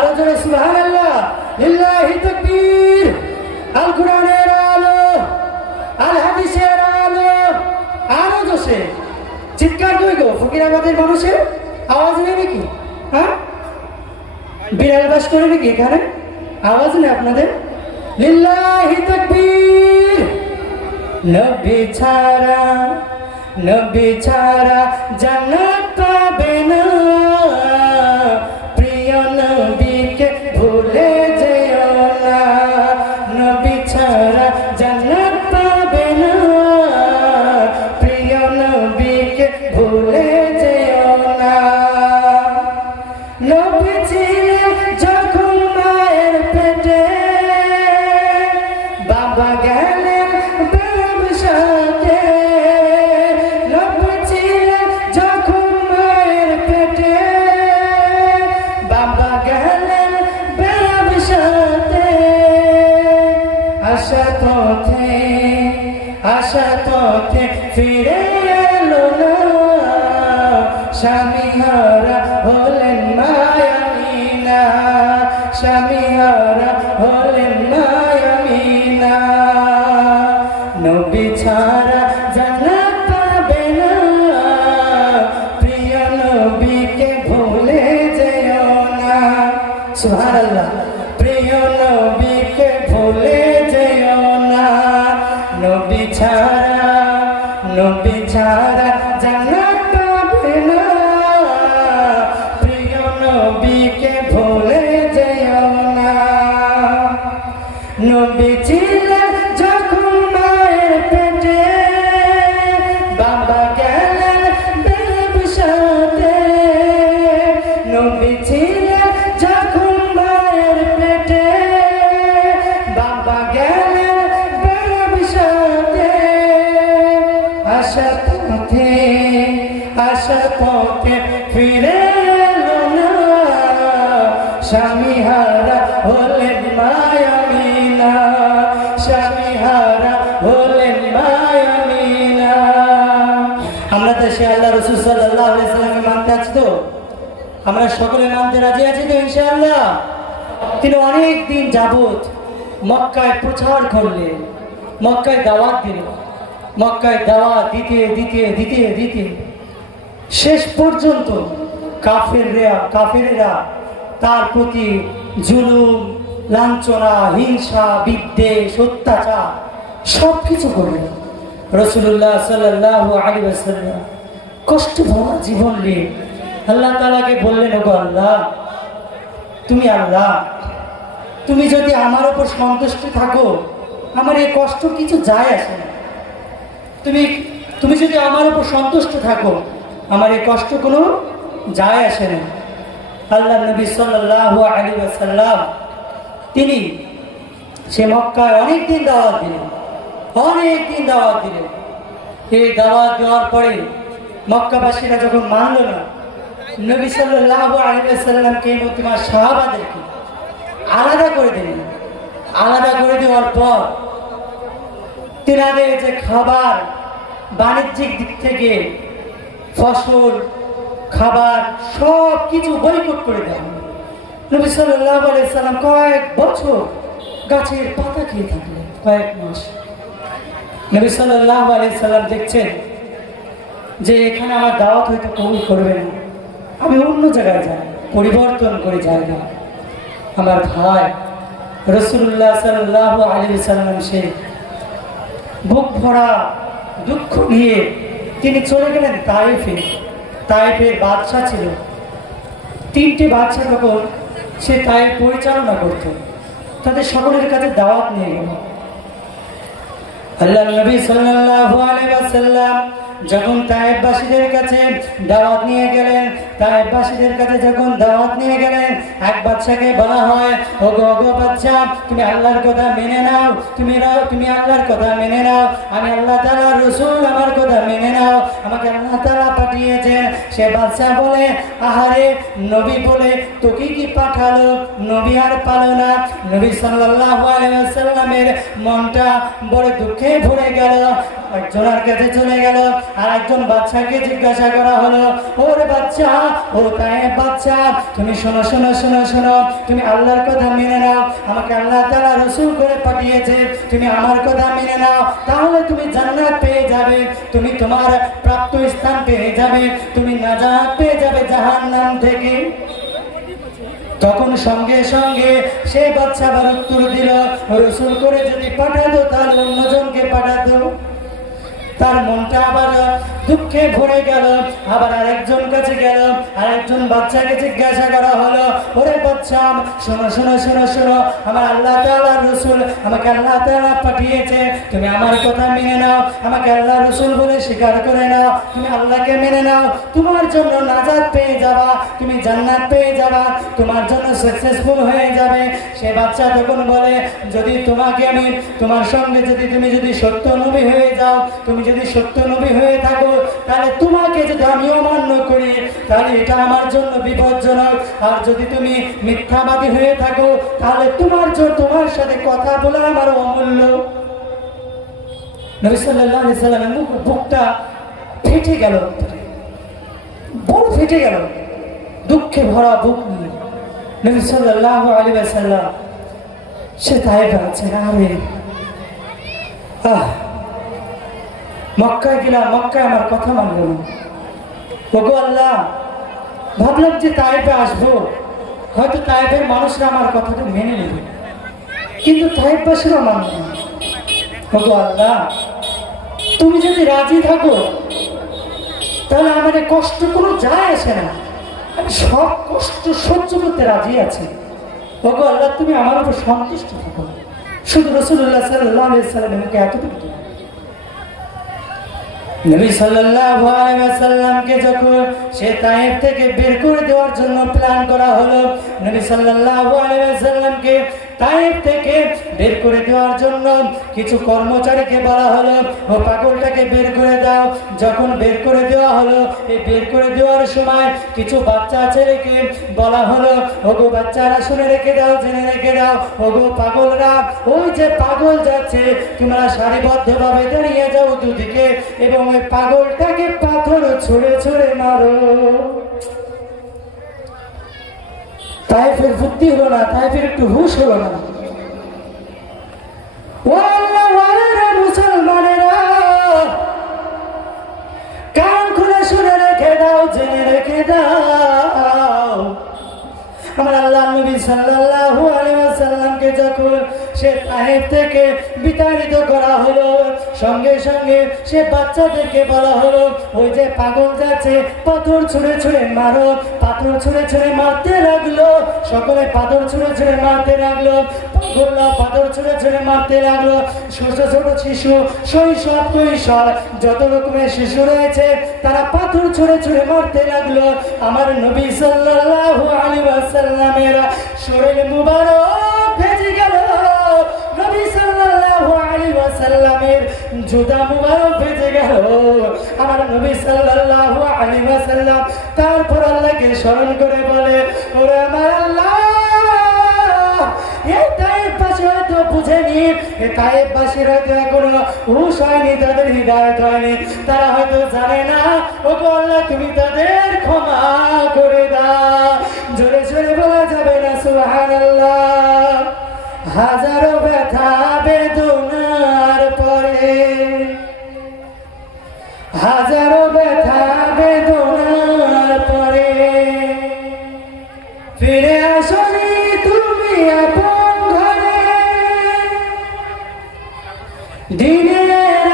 আরো জোরে সুবহানাল্লাহ, লিল্লাহি তাকবীর। আল কোরআনের আলো, আল হাদিসের আলো। আরো জোরে চিৎকার কই গো, ফকিরাবাদের মানুষের আওয়াজ নেই নাকি? হ্যাঁ, বিড়াল বাস করে নাকি এখানে? আওয়াজ নেই আপনাদের? লিল্লাহি তাকবীর। নবী ছাড়া জান্নাত পাবে না, প্রিয় নবীকে ভুলে যেও না। নবী ছাড়া জান্নাত পাবে না, প্রিয় নবীকে ভুলে যেও না। নবী ছিলেন যখন মায়ের পেটে, বাবা গেলেন ব্যবসাতে। নবী ছিলেন যখন মায়ের পেটে, বাবা গেলেন ব্যবসাতে। আশা পথে ফিরে এলো না, স্বামীহারা হলেন মায়ামিনা, স্বামীহারা হলেন মায়ামিনা। নবী ছাড়া জান্নাত পাবে না, প্রিয় নবীকে ভুলে যেও না। সুবহানাল্লাহ, প্রিয় নবীকে ভুলে যেও না। নবী ছাড়া জান্নাত পাবে না, প্রিয় নবীকে ভুলে যেও না। নবী ছিলেন যখন মায়ের পেটে, বাবা গেলেন ব্যবসাতে। নবী ছিলেন যখন মায়ের পেটে, বাবা গেলেন ব্যবসাতে। আশা পথে ফিরে এলো না, স্বামীহারা হলেন মায়ামিনা, স্বামীহারা হলেন মায়ামিনা। আমরা দেশে আল্লাহ রাসূল সাল্লাল্লাহু আলাইহি ওয়াসাল্লামকে মানতে আছি তো? আমরা সকলে মানতে রাজি আছি তো ইনশাআল্লাহ? তিনি অনেক দিন যাবত মক্কায় প্রচার করলেন, মক্কায় দাওয়াত দিলেন, মক্কায় দাওয়াত দিতে শেষ পর্যন্ত কাফেরেরা তার প্রতি জুলুম, লাঞ্ছনা, হিংসা, বিদ্বেষ, অত্যাচার সবকিছু করলেন। রাসূলুল্লাহ সাল্লাল্লাহু আলাইহি ওয়াসাল্লাম কষ্ট ভরা জীবন নিয়ে আল্লাহ তাআলাকে বললেন, ওগো আল্লাহ, তুমি যদি আমার উপর সন্তুষ্ট থাকো, আমার এই কষ্ট কিছু যায় আসে না। তুমি যদি আমার উপর সন্তুষ্ট থাকো, আমার এই কষ্ট কোনো যায় আসে না। আল্লাহ নবী সাল্লাল্লাহু আলাইহি ওয়াসাল্লাম তিনি সে মক্কায় অনেকদিন দাওয়াত দিলেন। এই দাওয়াত দেওয়ার পরে মক্কাবাসীরা যখন মানল না, নবী সাল্লাল্লাহু আলাইহি ওয়াসাল্লামকে এবং তোমার সাহাবাদেরকে আলাদা করে দিলেন। আলাদা করে দেওয়ার পর তিনাদের যে খাবার, বাণিজ্যিক দিক থেকে ফসল, খাবার সব কিছু বয়কট করে দেন। নবী সাল্লাল্লাহু আলাইহি ওয়াসাল্লাম কয়েক বছর গাছের পাতা খেয়ে থাকলেন, কয়েক মাস। নবী সাল্লাল্লাহু আলাইহি ওয়াসাল্লাম দেখছেন যে এখানে আমার দাওয়াত হয়তো কবুল করবে না, আমি অন্য জায়গায় যাই, পরিবর্তন করে যাই না। আমার ভাই রাসূলুল্লাহ সাল্লাল্লাহু আলাইহি ওয়াসাল্লাম সে বুক ভরা দুঃখ নিয়ে তিনি চলে গেলেন তায়েফে। তায়েফের বাদশা ছিল, 3টে বাদশা তখন সে তায়েফ পরিচালনা করত। তাদের সকলের কাছে দাওয়াত নিয়ে গেল। আল্লাহর নবী সাল্লাল্লাহু আলাইহি ওয়াসাল্লাম যখন তায়েফবাসীদের কাছে দাওয়াত নিয়ে গেলেন, এক বাদশাকে বলা হয়, ওগো বাদশা, তুমি আল্লাহর কথা মেনে নাও, তুমি আল্লাহর কথা মেনে নাও, আমি আল্লাহ তাআলার রাসূল, আমার কথা মেনে নাও, আমাকে আল্লাহ তাআলা পাঠিয়েছেন। সে বাদশা বলে, আহারে নবী বলে তোকে কি পাঠালো, নবী আর পালো না। নবী সাল্লাল্লাহু আলাইহি ওয়াসাল্লামের মনটা বড় দুঃখে ভরে গেল। একজনের কাছে চলে গেল, আর একজন বাচ্চাকে জিজ্ঞাসা করা হলো, ওরে বাচ্চা, ও তায়েব বাচ্চা, তুমি শোনো শোনো শোনো শোনো, তুমি আল্লাহর কথা মেনে নাও, আমাকে আল্লাহ তাআলা রাসূল করে পাঠিয়েছে, তুমি আমার কথা মেনে নাও, তাহলে তুমি জান্নাত পেয়ে যাবে, তুমি তোমার প্রাপ্ত স্থান পেয়ে যাবে, তুমি নাজাত পেয়ে যাবে জাহান্নাম থেকে। তখন সঙ্গে সঙ্গে সে বাচ্চা আবার উত্তর দিল, রাসূল করে যদি পাঠাতো তাহলে অন্যজনকে পাঠাতো। তার মনটা আবার দুঃখে ভরে গেল, আবার আরেকজন কাছে গেল, আরেকজন বাচ্চাকে জিজ্ঞাসা করা হলো, ওরে বাচ্চা, শোনো শোনো শোনো শোনো, আমার আল্লাহ তাআলার রাসূল, আমাকে আল্লাহ তাআলা পাঠিয়েছে, তুমি আমার কথা মেনে নাও, আমাকে আল্লাহ রাসূল বলে স্বীকার করে নাও, তুমি আল্লাহকে মেনে নাও, তোমার জন্য নাজাত পেয়ে যাবা, তুমি জান্নাত পেয়ে যাবা, তোমার জন্য সাকসেসফুল হয়ে যাবে। সে বাচ্চা তখন বলে, যদি তোমাকে আমি, তোমার সঙ্গে যদি তুমি যদি সত্য নবী হয়ে যাও, তুমি যদি সত্য নবী হয়ে থাকো, তাহলে তোমাকে যদি আমি অমান্য করি তাহলে এটা আমার জন্য বিপজ্জনক, আর যদি তুমি মিথ্যাবাদী হয়ে থাকো তাহলে তোমার জন্য, তোমার সাথে কথা বলা আমার অমূল্য। নবী সাল্লাল্লাহু আলাইহি সাল্লামের বুকটা ফেটে গেল, বড় ফেটে গেল, দুঃখে ভরা বুক নিয়ে নবী সাল্লাল্লাহু আলাইহি ওয়াসাল্লাম সে তায়েফে আছেন। আরে মক্কায় গেলাম, মক্কায় আমার কথা মানলো না, ওগো আল্লাহ, ভাবলাম যে তায়েফে আসবো, হয়তো তায়েফের মানুষরা আমার কথাটা মেনে নেবে, কিন্তু তায়েফবাসীরাও মানল না। ওগো আল্লাহ, তুমি যদি রাজি থাকো তাহলে আমার কষ্ট কোনো যায় আসে না, আমি সব কষ্ট সহ্য করতে রাজি আছি। ওগো আল্লাহ, তুমি আমার উপর সন্তুষ্ট থাকো। শুধু রাসূলুল্লাহ সাল্লাল্লাহু আলাইহি ওয়াসাল্লামকে এতটুকু। নবী সাল্লাল্লাহু আলাইহি ওয়াসাল্লামকে যখন সে তায়েফ থেকে বের করে দেওয়ার জন্য প্ল্যান করা হলো, নবী সাল্লাল্লাহু আলাইহি ওয়াসাল্লামকে তায়েফ থেকে বের করে দেওয়ার জন্য কিছু কর্মচারীকে বলা হলো, ও পাগলটাকে বের করে দাও। যখন বের করে দেওয়া হলো, এই বের করে দেওয়ার সময় কিছু বাচ্চা ছেলেকে বলা হলো, ওগো বাচ্চারা শুনে রেখে দাও, জেনে রেখে দাও, ওগো পাগলরা, ওই যে পাগল যাচ্ছে, তোমরা সারিবদ্ধভাবে দাঁড়িয়ে যাও দুদিকে, এবং ওই পাগলটাকে পাথর ছুঁড়ে ছুঁড়ে মারো। তায়েফের বুদ্ধি হলো না, তায়েফের একটু হুঁশ হলো না। ও আল্লাহওয়ালারা, মুসলমানেরা, কান খুলে শুনে রেখে দাও, জেনে রেখে দাও, আমার আল্লাহ নবী সাল্লাল্লাহু আলাইহি ওয়াসাল্লামকে যখন সে তায়েফ থেকে বিতাড়িত করা হলো, সঙ্গে সঙ্গে সে বাচ্চাদেরকে বলা হলো, ওই যে পাগল যাচ্ছে, পাথর ছুঁড়ে ছুঁড়ে মারো। পাথর ছুঁড়ে ছুঁড়ে মারতে লাগলো, সকলে পাথর ছুঁড়ে ছুঁড়ে মারতে লাগলো, পাগলরা পাথর ছুঁড়ে ছুঁড়ে মারতে লাগলো। ছোট ছোট শিশু, শৈশব কৈশোর যত রকমের শিশু রয়েছে, তারা পাথর ছুঁড়ে ছুঁড়ে মারতে লাগলো। আমার নবী সাল্লাল্লাহু আলাইহি ওয়াসাল্লামের শরীর মুবারক ভেজে গেল, নবী সাল্লাল্লাহু আলাইহি ওয়াসাল্লামের জুতা মুবারক ভেজে গেল। আমার নবী সাল্লাল্লাহু আলাইহি ওয়াসাল্লাম তারপর আল্লাহকে স্মরণ করে বলে, ওরে আমার আল্লাহ, এই তায়েফবাসী হয়তো বুঝেনি, এই তায়েফবাসীর হয়তো এখনো হুঁশ হয়নি, তাদের হিদায়াত হয়নি, তারা হয়তো জানে না। ওগো আল্লাহ, তুমি তাদের ক্ষমা করে দাও। জোরে জোরে বলা যাবে না সুবহানাল্লাহ। হাজারো ব্যথা বেদনার পরে, হাজারো ব্যথা বেদনার পরে ফিরে আসনি তুমি আপন ঘরে, দিনের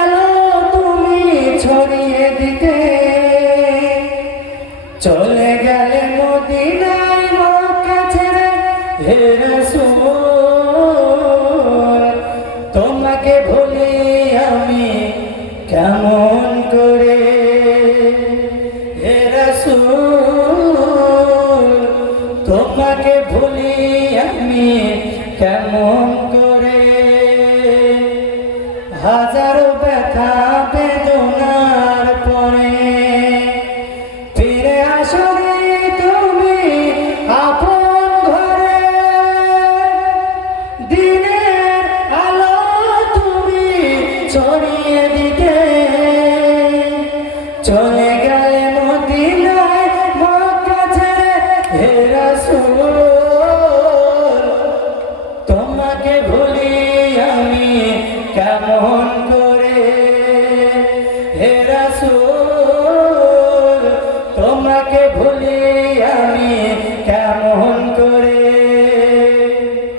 আলো তুমি ছড়িয়ে দিতে, চলে গেলে মদিনায় মক্কা ছেড়ে, হে রাসূল, তোমাকে ভুলি আমি কেমন করে, হে রাসূল, তোমাকে ভুলি আমি কেমন করে। হাজারো ব্যথা বেদনার পরে ফিরে আসনি তুমি আপন ঘরে, চলে গেলে মদিনায় মক্কা ছেড়ে হে রাসূল তোমাকে ভুলি আমি কেমন করে হে রাসূল তোমাকে ভুলি